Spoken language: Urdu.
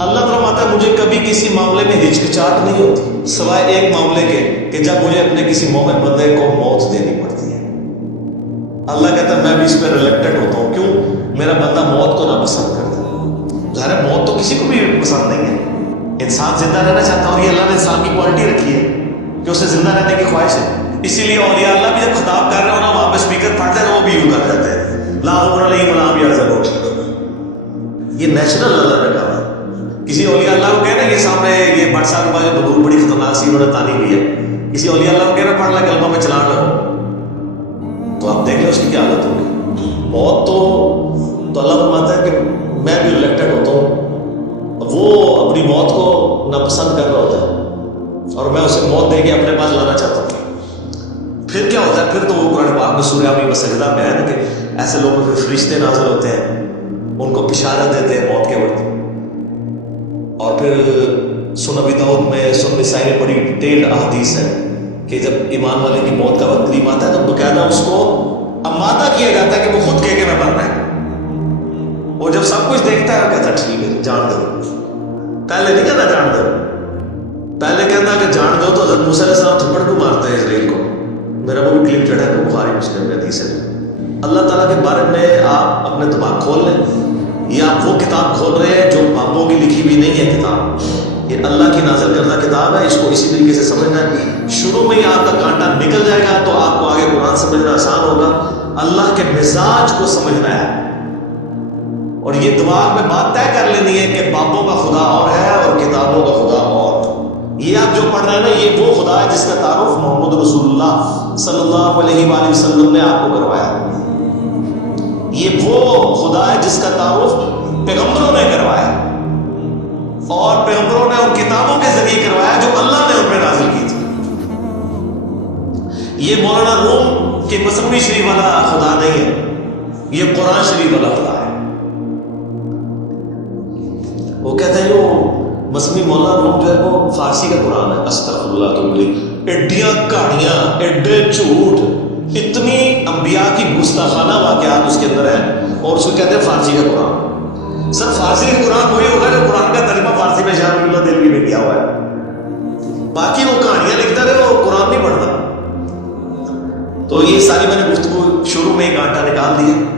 اللہ فرماتا ہے مجھے کبھی کسی معاملے میں ہچکچاہٹ نہیں ہوتی سوائے ایک معاملے کے کہ جب مجھے اپنے کسی مومن بندے کو موت دینی پڑتی ہے۔ اللہ کہتا ہے میں بھی اس پہ ریلیکٹڈ ہوتا ہوں، کیوں؟ میرا بندہ موت کو ناپسند کرتا ہے۔ ظاہر ہے موت تو کسی کو بھی پسند نہیں ہے، انسان زندہ رہنا چاہتا ہوں، یہ اللہ نے انسان کی کوالٹی رکھی ہے کہ اسے زندہ رہنے کی خواہش ہے۔ اسی لیے اولیاء اللہ بھی جب خطاب کر رہے ہو نا وہاں پہ اسپیکر پڑھتے ہیں وہ بھی یوں کر جاتے ہیں، لا عمر علیہم ولا هم يحزنون۔ یہ نیچرل اللہ نے کہا۔ کسی اولیاء اللہ کو کہنا یہ سامنے یہ بٹ صاحب کا جو بندوق بڑی خطرناک سی انہوں نے تانی ہوئی ہے، کسی اولیاء اللہ کو کہنا پڑھ لے کلمہ میں چلا رہا ہو تو آپ دیکھ لیں اس کی کیا حالت ہوگی۔ موت تو اللہ فرماتا ہے کہ میں بھی ریلیکٹڈ ہوتا ہوں، وہ اپنی موت کو ناپسند کر رہا ہوتا ہے اور میں اسے موت دے کے اپنے پاس لانا چاہتا ہوں۔ پھر کیا ہوتا ہے؟ پھر تو وہ قرآن پاک میں سورہ ابی سجدہ میں ہے کہ ایسے لوگوں پہ فرشتے نازل ہوتے ہیں، ان کو بشارت دیتے ہیں موت کے وقت۔ اور پھر سنن ابی داؤد میں، سنن نسائی میں بڑی ڈیٹیلڈ احادیث ہے کہ جب ایمان والے کی موت کا وقت قریب آتا ہے تو باقاعدہ اس کو آمادہ کیا جاتا ہے کہ وہ خود کہے کہ میں مرنا ہے۔ وہ جب سب کچھ دیکھتا ہے وہ کہتا ہے ٹھیک ہے جان دو۔ پہلے نہیں کہتا جان دو، پہلے کہتا کہ جان دو تو حضرت موسیٰ علیہ السلام تھپڑ کو مارتے ہیں اسرائیل کو۔ میرا وہ بھی کلپ چڑھا ہے بخاری مسلم میں حدیث ہے۔ اللہ تعالیٰ کے بارے میں آپ اپنے دماغ کھول لیں، یہ آپ وہ کتاب کھول رہے ہیں جو بابوں کی لکھی ہوئی نہیں ہے کتاب، یہ اللہ کی نازل کردہ کتاب ہے، اس کو اسی طریقے سے سمجھنا ہے۔ شروع میں ہی آپ کا کانٹا نکل جائے گا تو آپ کو آگے قرآن سمجھنا آسان ہوگا۔ اللہ کے مزاج کو سمجھنا ہے اور یہ دماغ میں بات طے کر لینی ہے کہ بابوں کا خدا اور ہے اور کتابوں کا خدا اور۔ یہ آپ جو پڑھ رہے ہیں نا یہ وہ خدا ہے جس کا تعارف محمد رسول اللہ صلی اللہ علیہ وآلہ وسلم نے آپ کو کروایا۔ یہ وہ خدا ہے جس کا تعارف پیغمبروں نے کروایا اور پیغمبروں نے ان کتابوں کے ذریعے کروایا جو اللہ نے ان پہ نازل کی تھی۔ یہ مولانا روم کے مصنوی شریف والا خدا نہیں ہے، یہ قرآن شریف والا خدا ہے۔ وہ کہتے ہیں جو مصنوی مولانا روم جو ہے وہ فارسی کا قرآن ہے، استغفر اللہ تو بلی ایڈیاں کہانیاں، ایڈے جھوٹ، اتنی انبیاء کی گستاخانہ واقعات اس کے اندر ہیں اور اس کو کہتے ہیں فارسی کا قرآن۔ سر فارسی کا قرآن وہی ہوگا جو قرآن کا ترجمہ فارسی میں شاہ ولی اللہ دہلوی نے کیا ہوا ہے، باقی وہ کہانیاں لکھتا رہے وہ قرآن نہیں پڑھتا۔ تو یہ ساری میں نے گفتگو شروع میں ایک آٹا نکال دیا۔